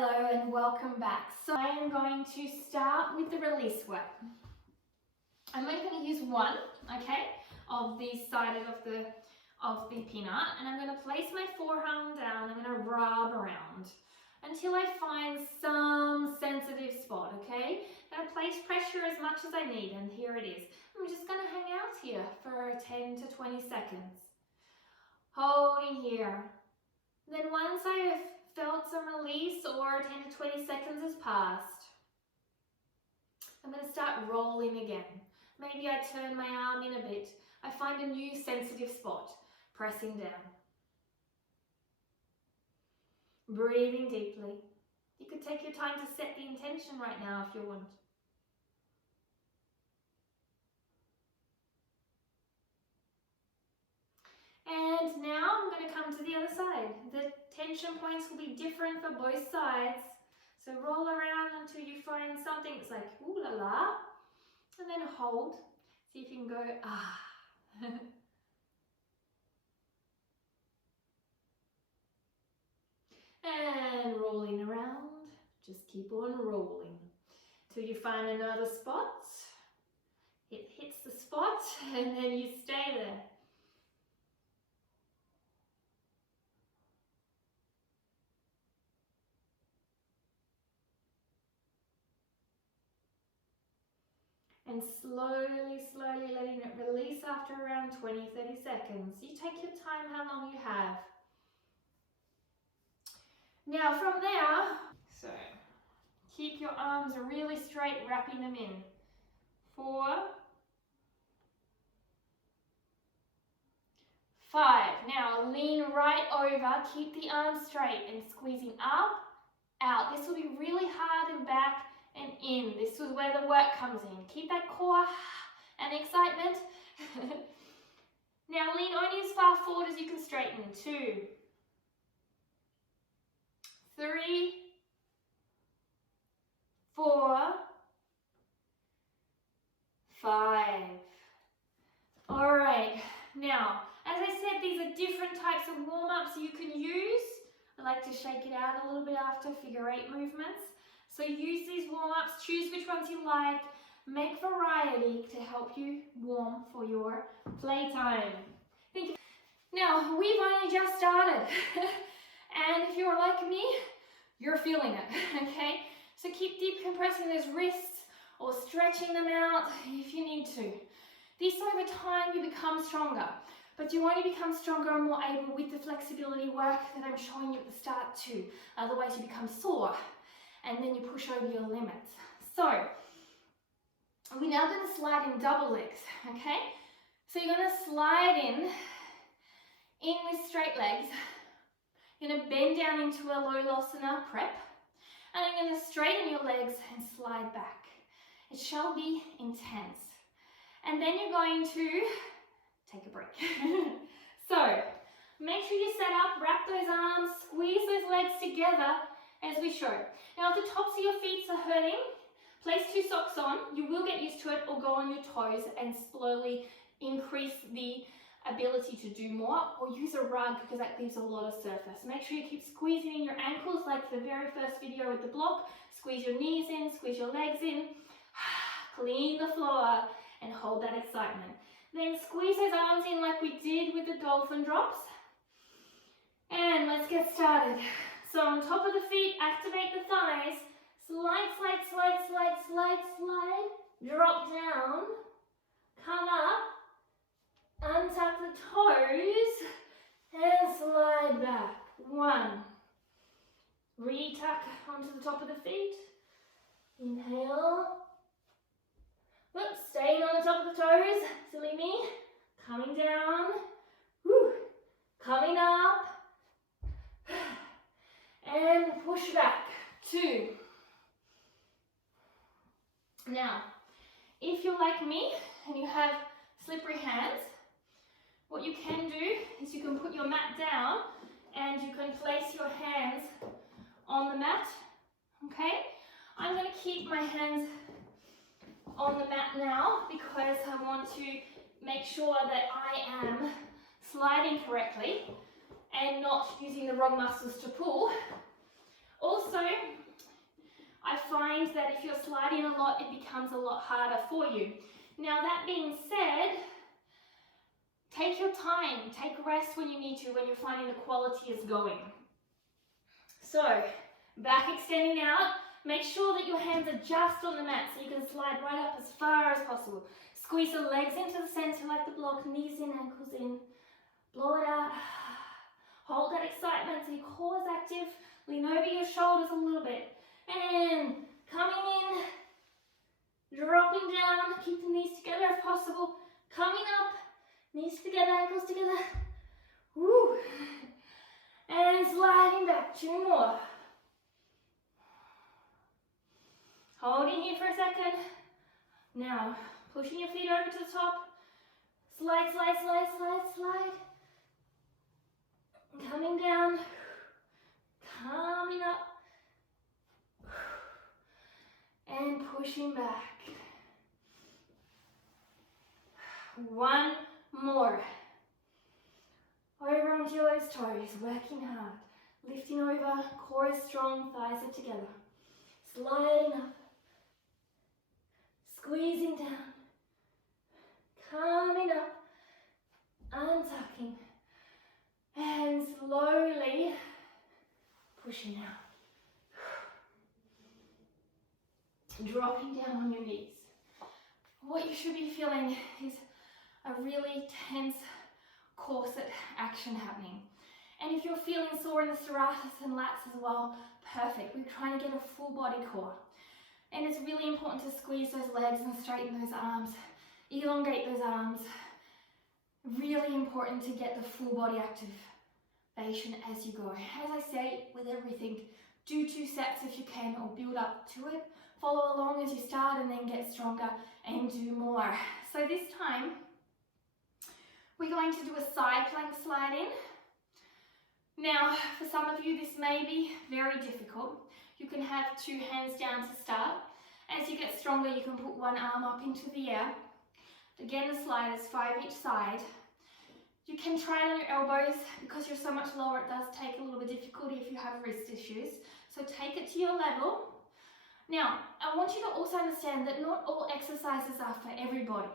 Hello and welcome back. So I am going to start with the release work. I'm only going to use one, okay, of the side of the peanut, and I'm going to place my forearm down. I'm going to rub around until I find some sensitive spot, okay? I'm going to place pressure as much as I need, and here it is. I'm just going to hang out here for 10 to 20 seconds. Holding here. Then once I have felt some release or 10 to 20 seconds has passed, I'm going to start rolling again. Maybe I turn my arm in a bit. I find a new sensitive spot, pressing down. Breathing deeply. You could take your time to set the intention right now if you want. And now I'm going to come to the other side. The tension points will be different for both sides. So roll around until you find something that's like, ooh la la. And then hold. See if you can go, ah. And rolling around. Just keep on rolling. Till you find another spot. It hits the spot and then you stay there. And slowly, slowly letting it release after around 20, 30 seconds. You take your time how long you have. Now from there, so keep your arms really straight, wrapping them in. 4, 5. Now lean right over, keep the arms straight and squeezing up, out. This will be really hard and back and in. This is where the work comes in. Keep that core and excitement. Now lean only as far forward as you can straighten. 2, 3, 4, 5. All right. Now, as I said, these are different types of warm-ups you can use. I like to shake it out a little bit after figure 8 movements. So use these warm-ups, choose which ones you like, make variety to help you warm for your playtime. Thank you. Now, we've only just started. And if you're like me, you're feeling it, okay? So keep deep compressing those wrists or stretching them out if you need to. This over time you become stronger, but you only become stronger and more able with the flexibility work that I'm showing you at the start too. Otherwise you become sore and then you push over your limits. So we're now going to slide in double legs, okay? So you're going to slide in with straight legs. You're going to bend down into a low losana prep, and you're going to straighten your legs and slide back. It shall be intense. And then you're going to take a break. So make sure you set up, wrap those arms, squeeze those legs together as we show. Now if the tops of your feet are hurting, place 2 socks on. You will get used to it, or go on your toes and slowly increase the ability to do more, or use a rug because that leaves a lot of surface. Make sure you keep squeezing in your ankles like the very first video with the block. Squeeze your knees in, squeeze your legs in. Clean the floor and hold that excitement. Then squeeze those arms in like we did with the dolphin drops. And let's get started. So on top of the feet, activate the thighs. Slide, slide, slide, slide, slide, slide. Drop down. Come up. Untuck the toes. And slide back. 1. Retuck onto the top of the feet. Inhale. Whoops, staying on the top of the toes. Silly me. Coming down. Woo. Coming up. And push back. 2. Now, if you're like me and you have slippery hands, what you can do is you can put your mat down and you can place your hands on the mat, okay? I'm going to keep my hands on the mat now because I want to make sure that I am sliding correctly and not using the wrong muscles to pull. Also, that if you're sliding a lot, it becomes a lot harder for you. Now that being said, take your time, take rest when you need to, when you're finding the quality is going. So, back extending out, make sure that your hands are just on the mat so you can slide right up as far as possible. Squeeze the legs into the center like the block, knees in, ankles in. Blow it out. Hold that excitement so your core is active. Lean over your shoulders a little bit. And coming in, dropping down, keep the knees together if possible. Coming up, knees together, ankles together. Woo. And sliding back, 2 more. Holding here for a second. Now, pushing your feet over to the top. Slide, slide, slide, slide, slide. Coming down. Coming up. And pushing back. 1 more. Over onto those toes, working hard. Lifting over, core is strong, thighs are together. Sliding up. Squeezing down. Coming up. Untucking. And slowly pushing out. Dropping down on your knees. What you should be feeling is a really tense corset action happening. And if you're feeling sore in the serratus and lats as well, perfect. We're trying to get a full body core. And it's really important to squeeze those legs and straighten those arms, elongate those arms. Really important to get the full body activation as you go. As I say with everything, do 2 sets if you can or build up to it. Follow along as you start and then get stronger and do more. So this time, we're going to do a side plank slide in. Now, for some of you, this may be very difficult. You can have 2 hands down to start. As you get stronger, you can put 1 arm up into the air. Again, the slide is 5 each side. You can try it on your elbows. Because you're so much lower, it does take a little bit of difficulty if you have wrist issues. So take it to your level. Now, I want you to also understand that not all exercises are for everybody.